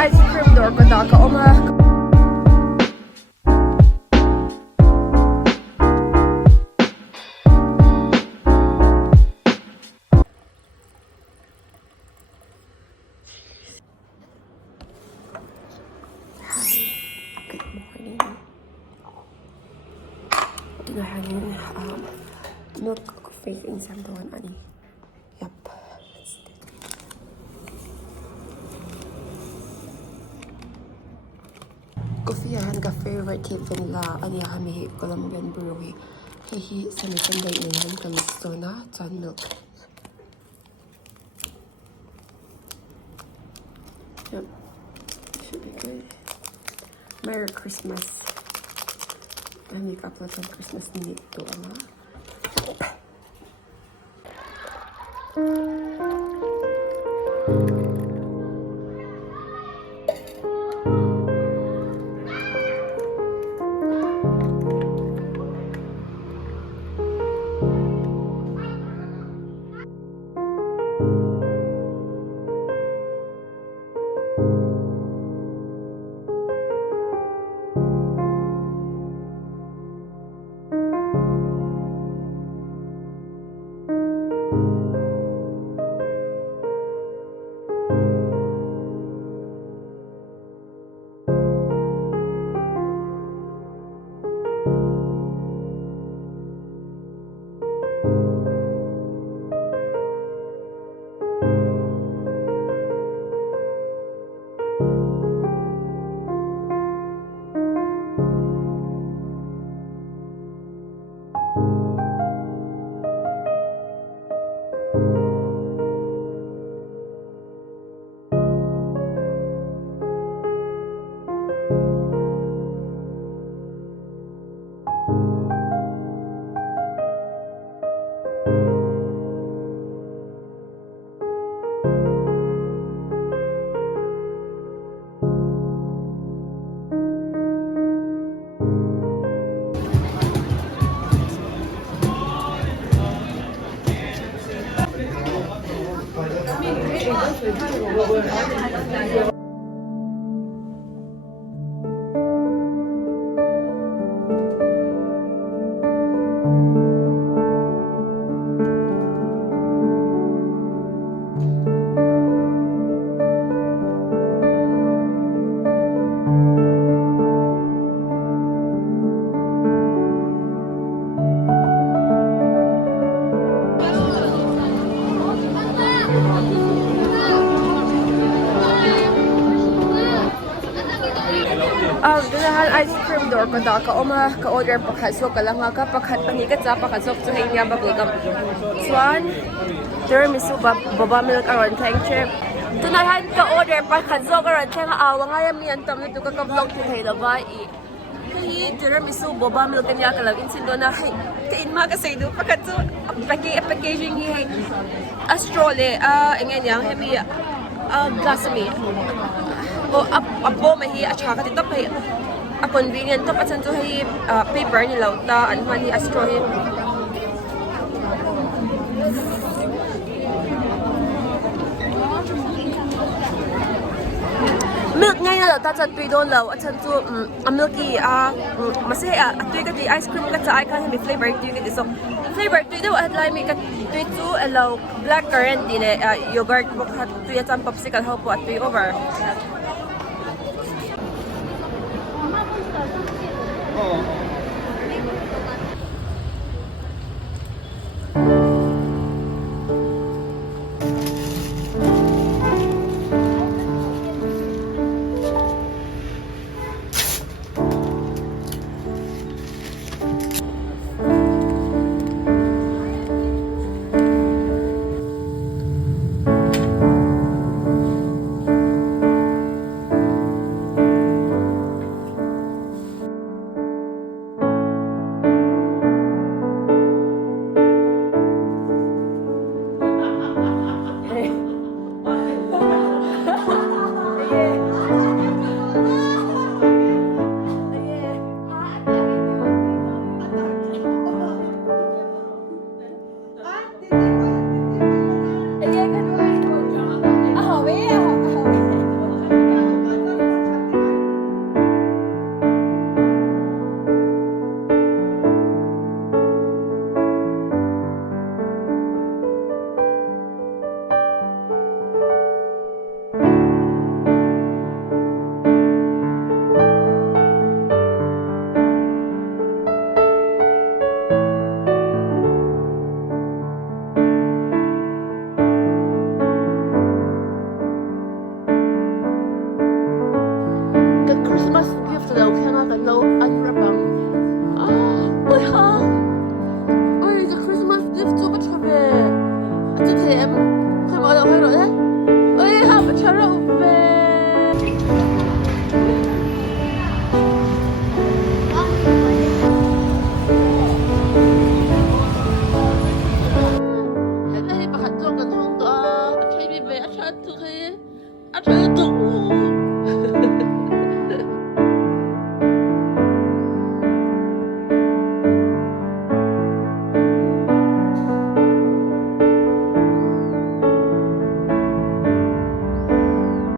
ice cream door ko da ka oma. Good morning. Tinahangin milk coffee insang doon ani. Yup. Coffee yan ka favorite hipin la ani kami Colombian brewery. Hihi sa may panday ngayon kami na chan milk. Yep. Should be good. Merry Christmas. May upload ng Christmas nito ama. Dinahan ice cream door ko da ka oma ka order pakasok ka lang ka pakhat panikat sa pakasok sa hinya bubblegum. Swan tiramisu baba milk aron thank chip. Dinahan ka order pakasok aron thank awa nga yam yan tam nito ka vlog to hay labay. Hi tiramisu baba milk kanya ka lang insindo na hay kain ma ka say do pakasok packaging hi astrole ingay yang hemi glasami. O apo mahi at saka tito pa a convenient to patsan to hay paper ni lauta an man ni astro milk ngay na lauta sa tui don law at san to milky masay tui ka di ice cream ka sa icon may flavor tui ka di so flavor tui daw at lai may ka tui to allow black currant din yogurt mo ka tui at san popsicle ho po at tui over.